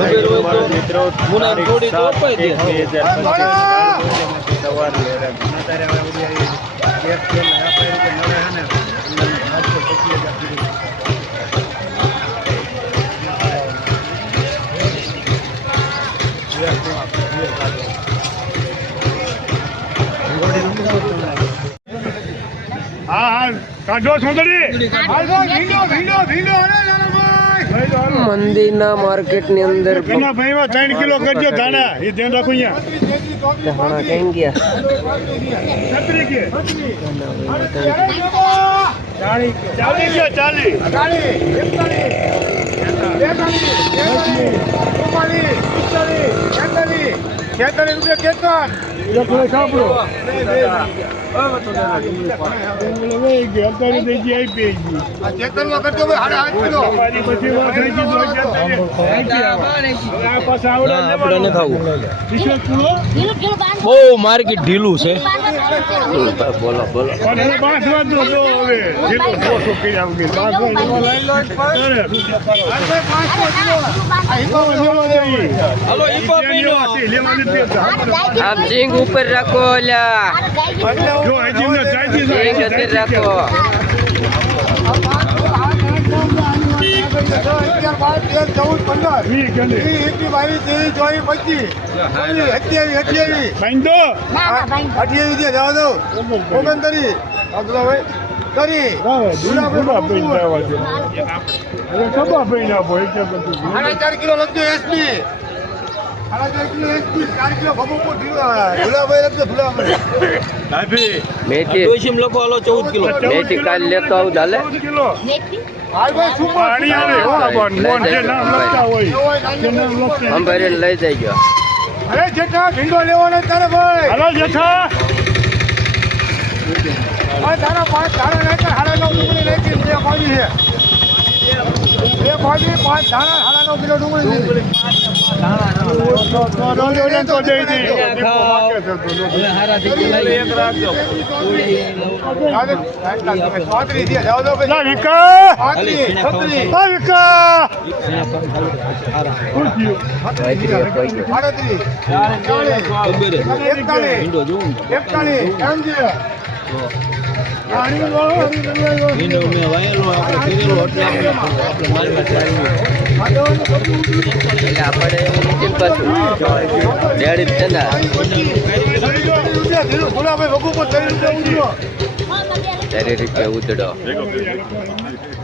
મારો મિત્રો હા હા કાઢો સુંદરી હાલો ભીંડો ભીંડો ભીંડો મંદિરના માર્કેટની અંદર પેલા ભાઈમાં ત્રણ કિલો કરજો ધાણા એ ધ્યાન રાખો અહીંયા ધાણા કઈ ગયા ચાલી ગયા ચાલી ચાલી કે ચાલી આપણે ન ખાવું ઢીલું ઢીલું બહુ માર્કેટ ઢીલું છે બોલો બોલો આપ જીંગ ઉપર રાખો અલ્યા જો હજી મેં ચાઈ જીંગ અંદર રાખો ચાર કિલો લખજો એસપી. મેથી. ડોશીમ હાલો ચૌદ કિલો મેથી કાલ લેતો આવું ચાલે લઈ અરે જેઠા ભીંડો લેવાનો તારે ભાઈ. હાલો જેઠા. તારા પાંચ ધાણા નાખ્યા હાડા નવ ડુંગળી નાખી બે ભાજી છે. બે ભાજી પાંચ ધારા હાડા નવ કિલો ડુંગળી ડુંગળી તો દઈ દે એક રાખજો પાંત્રીસ એટલે આપણે એવું નથી પાછું ડેડી ચંદા રીતે ઉતડો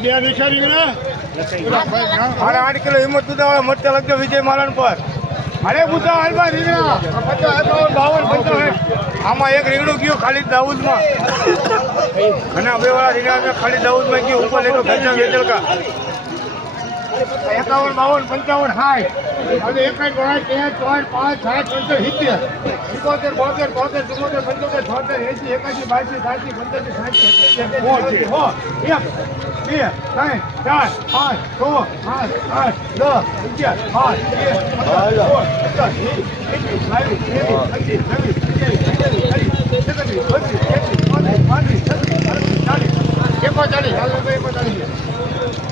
બે વીઘા રીંગણા? અરે આઠ કિલો હિંમત વાળા મરચા લખજો વિજય માલણ પર. અરે બુધા હાલમાં રીંગણા. પચાસ આમાં એક રીંગણું ગયું ખાલી દાઉદમાં. ઘણા બે વાળા ખાલી દાઉદમાં ગયું. ઉપર લેતો પંચાવન વેચલ કા એકાવન બાવન પંચાવન સાઠ અને એક પાંચ બે ચોર પાંચ સાઠ પંદર સિત્તેર. સિત્તોતેર બોતેર બોતેર ચુમ્મોતેર પંચોતેર છોતેર એસી એકાસી બાસી સાસી પંચાસી સાઠી હો એક બે ત્રણ ચાર પાંચ છ સાત આઠ દસ અગિયાર બાર તેર પંદર સોળ સત્તર વીસ એકવીસ બાવીસ ત્રેવીસ પચીસ છવ્વીસ સત્યાવીસ અઠ્યાવીસ એકત્રીસ બત્રીસ તેત્રીસ પાંત્રીસ છત્રીસ અડત્રીસ ચાલીસ એકોચાલીસ એકોચાલીસ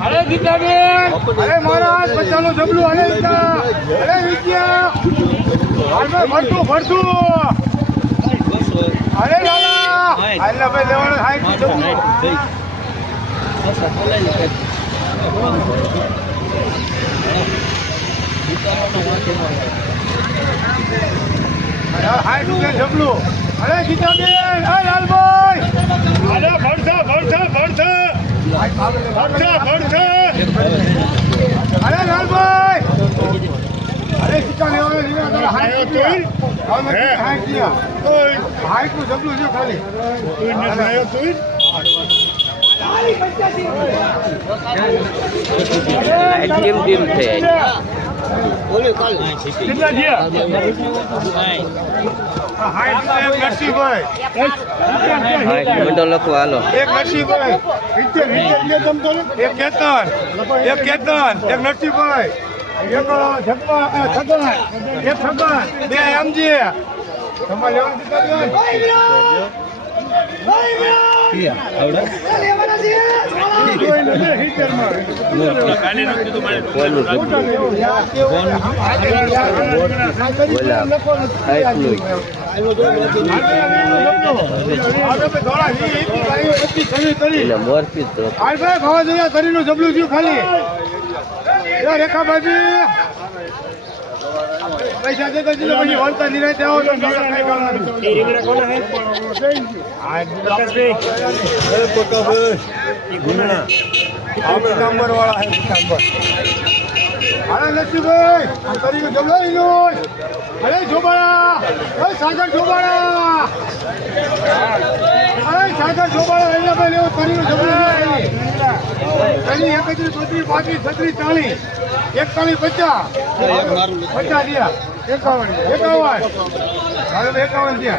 અરે ગીતાબેન અરે મહારાજ બચ્ચાનું જબલું અરે ગીતા અરે વિદ્યા ભરતું ભરતું અરે લાલા અરે ભાઈ લેવાનું હાઈ જબલું રૂપિયા જબલું અરે, ગીતાબેન, અરે, લાલભાઈ! અરે ભણતા ભણતા ભણતા ભણતા ભણતા અરે લાલભાઈ! અરે ગીતા લેવાનો લીધા તારા જબલું છે ખાલી. તું ને તું થઈ કેટલા થયા? મંડો લખો હાલો એક નરસિંહભાઈ એક કેતન એક કેતન એક નરસિંહભાઈ એક છગન એક છગન બે એમજી તમારે લેવાનું દીધા બોલા તરીનું જબલું થયું ખાલી એ રેખા ભાભી પૈસા દેતા તો વાળા અરે લક્ષ્મીભાઈ તરીકે જમલાઈ લો અરે જોબાળા, અરે સાગર જોબાળા. અરે સાગર જોબાળા લઈને ભાઈ લેવો તરીકે જમલાઈ તરી એકત્રીસ બત્રીસ પાંત્રીસ છત્રીસ ચાલીસ. એકતાલીસ પચાસ. પચાસ થયા એકાવન એકાવન. હવે એકાવન થયા.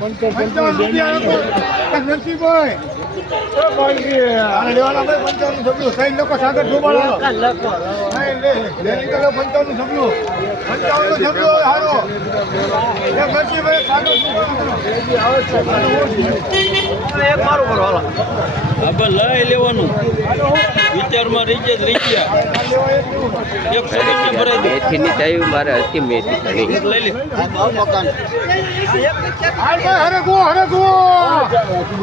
પંચાવન રૂપિયા નરસિંહભાઈ ભાઈ પંચાવન સભ્યો ત્રણ લોકો સાગર જોબાળા નહીં, લે, લે લીધેલો પંચાવન સભ્યો પંચાવન સભ્યો હારો એક નરસિંહભાઈ સાગર આપણે લઈ લેવાનું. વિચારમાં રહી જાય રહી ગયા. એક સેકન્ડ ભરાઈ દે. મેથીની ચાવી મારે હતી મેથી લઈ લે. હાલ હરે ગો હરે ગો હા,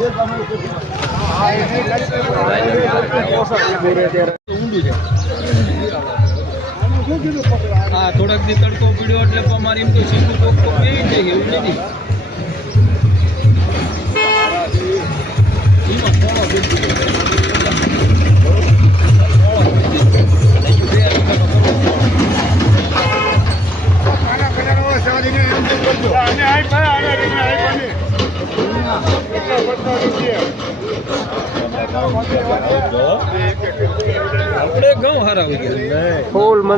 થોડાક દી તડકો પીડ્યો એટલે અમારે એમ તો સીધું કોક કોક એવી જાય એવું નથી.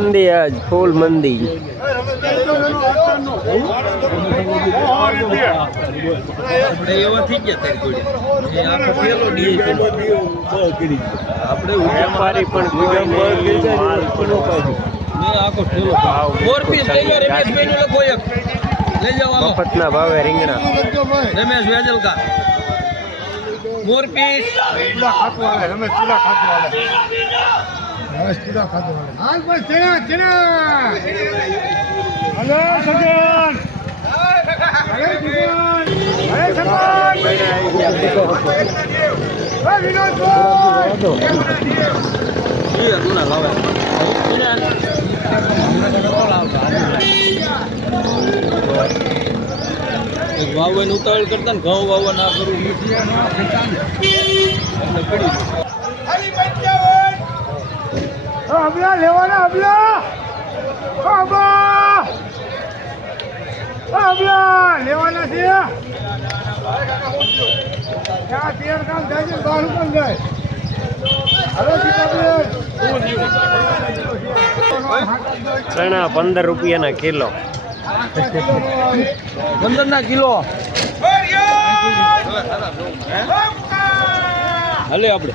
નું આજ ફૂલ મંદી જાઓ આવો મફતના ભાવે રીંગણા. રમેશ વેજલકા. ફોર પીસ ચૂલા ખાતું આવે રમેશ ચૂલા ખાતું હાલે. રમેશ ચૂલા ખાતું હાલ ભાઈ, ચણા, ચણા. હલો, સજન. અરે જીવન. અરે સજન. અરે વિનોદભાઈ. એ ગુના લાવે વાવવાની ઉતાવળ કરતા ને ઘઉં વાવવા ના કરવું એટલે પડી અબલા લેવાના અબલા ઓ, અબલા લેવાના છે. ક્યાં તેર કામ જાય છે? બારું પણ જાય ચણા પંદર રૂપિયાના કિલો. પંદર ના કિલો હલે આપણે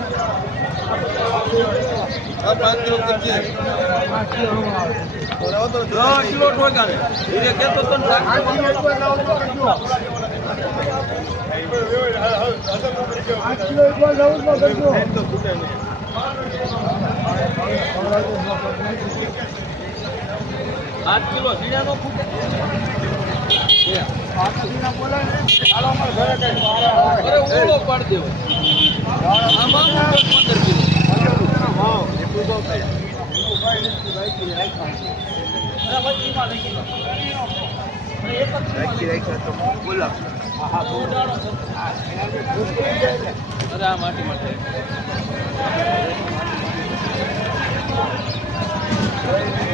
પાંચ કિલો ઝીણાનો ખૂટે બોલાય ને ઘરે માટી માટે Thank you.